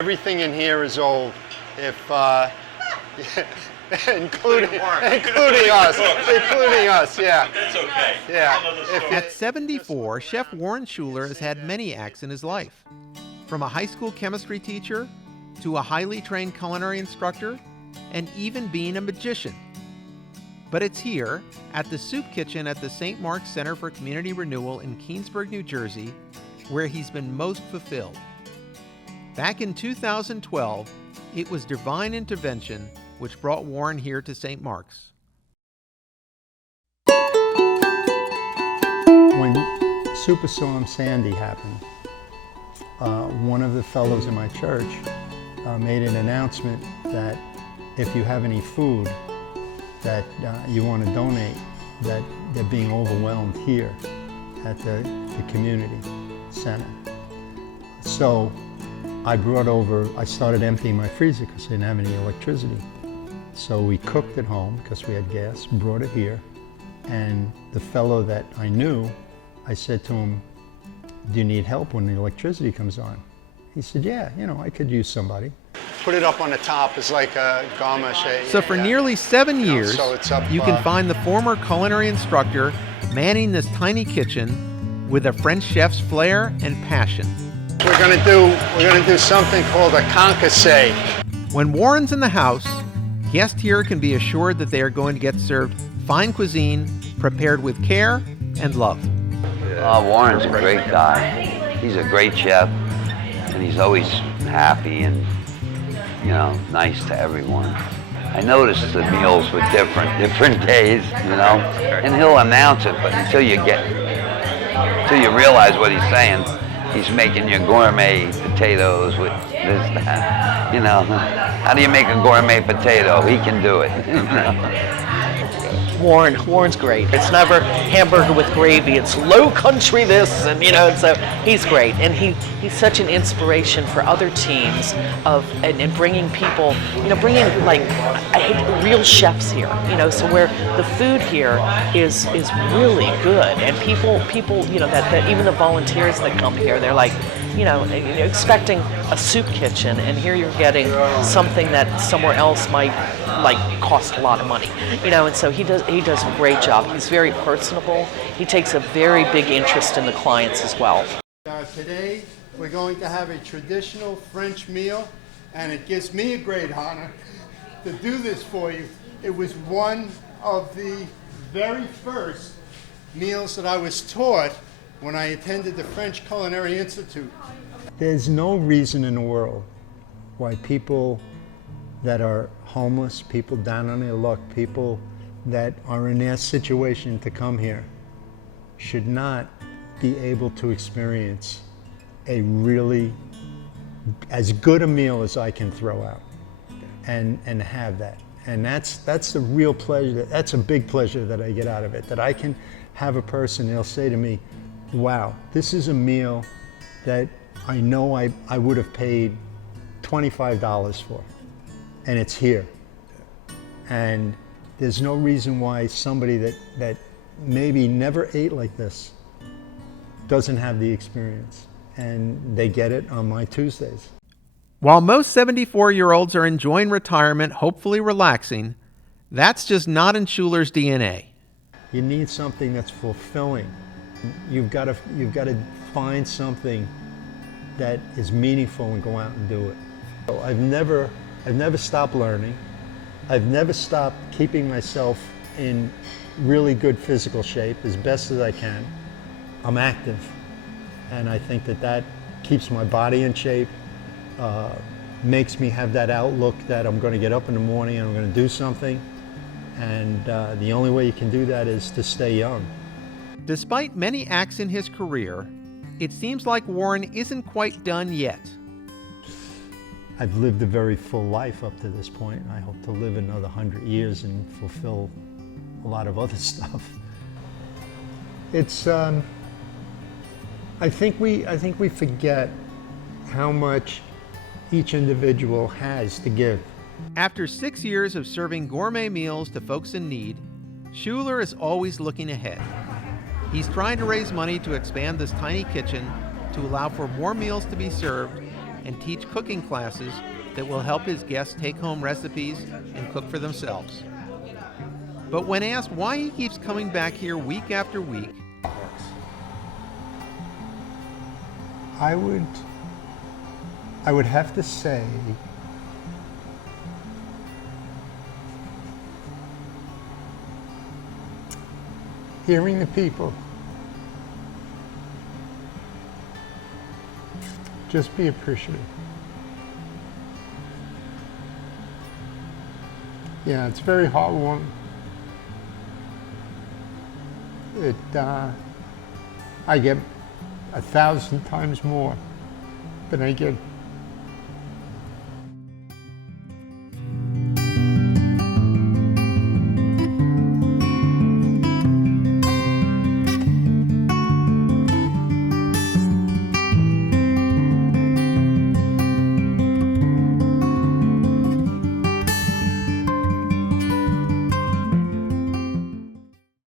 Everything in here is old, including us, yeah. That's okay. Yeah. At 74, Chef Warren Schueler has had many acts in his life. From a high school chemistry teacher to a highly trained culinary instructor and even being a magician. But it's here, at the soup kitchen at the St. Mark's Center for Community Renewal in Keansburg, New Jersey, where he's been most fulfilled. Back in 2012, it was divine intervention which brought Warren here to St. Mark's. When Superstorm Sandy happened, one of the fellows in my church made an announcement that if you have any food that you want to donate, that they're being overwhelmed here at the community center. So I started emptying my freezer because I didn't have any electricity. So we cooked at home because we had gas, brought it here, and the fellow that I knew, I said to him, "Do you need help when the electricity comes on?" He said, "Yeah, I could use somebody." Put it up on the top as like a gourmet. So for nearly 7 years, so it's up, you can find the former culinary instructor manning this tiny kitchen with a French chef's flair and passion. We're gonna do something called a concasse. When Warren's in the house, guests here can be assured that they are going to get served fine cuisine prepared with care and love. Warren's a great guy. He's a great chef, and he's always happy and, nice to everyone. I noticed the meals were different days, and he'll announce it, but until you realize what he's saying, he's making your gourmet potatoes with this, that. How do you make a gourmet potato? He can do it. Warren's great. It's never hamburger with gravy. It's low country this, and so he's great. And he's such an inspiration for other teams and bringing people, bringing real chefs here. So where the food here is really good, and people, that even the volunteers that come here, they're like, expecting a soup kitchen, and here you're getting something that somewhere else might cost a lot of money, and so he does a great job. He's very personable. He takes a very big interest in the clients as well. Today we're going to have a traditional French meal, and it gives me a great honor to do this for you. It was one of the very first meals that I was taught when I attended the French Culinary Institute. There's no reason in the world why people that are homeless, people down on their luck, people that are in their situation to come here should not be able to experience a really as good a meal as I can throw out and have that. And that's the real pleasure. That's a big pleasure that I get out of it, that I can have a person, they'll say to me, "Wow, this is a meal that I know I would have paid $25 for, and it's here." And there's no reason why somebody that maybe never ate like this doesn't have the experience, and they get it on my Tuesdays. While most 74-year-olds are enjoying retirement, hopefully relaxing, that's just not in Schueler's DNA. You need something that's fulfilling. You've got to find something that is meaningful and go out and do it. So I've never stopped learning. I've never stopped keeping myself in really good physical shape as best as I can. I'm active, and I think that keeps my body in shape, makes me have that outlook that I'm going to get up in the morning and I'm going to do something, and the only way you can do that is to stay young. Despite many acts in his career, it seems like Warren isn't quite done yet. I've lived a very full life up to this point. I hope to live another 100 years and fulfill a lot of other stuff. It's, I think we forget how much each individual has to give. After 6 years of serving gourmet meals to folks in need, Schueler is always looking ahead. He's trying to raise money to expand this tiny kitchen to allow for more meals to be served and teach cooking classes that will help his guests take home recipes and cook for themselves. But when asked why he keeps coming back here week after week, I would have to say hearing the people. Just be appreciative. Yeah, it's very heartwarming. I get 1,000 times more than I get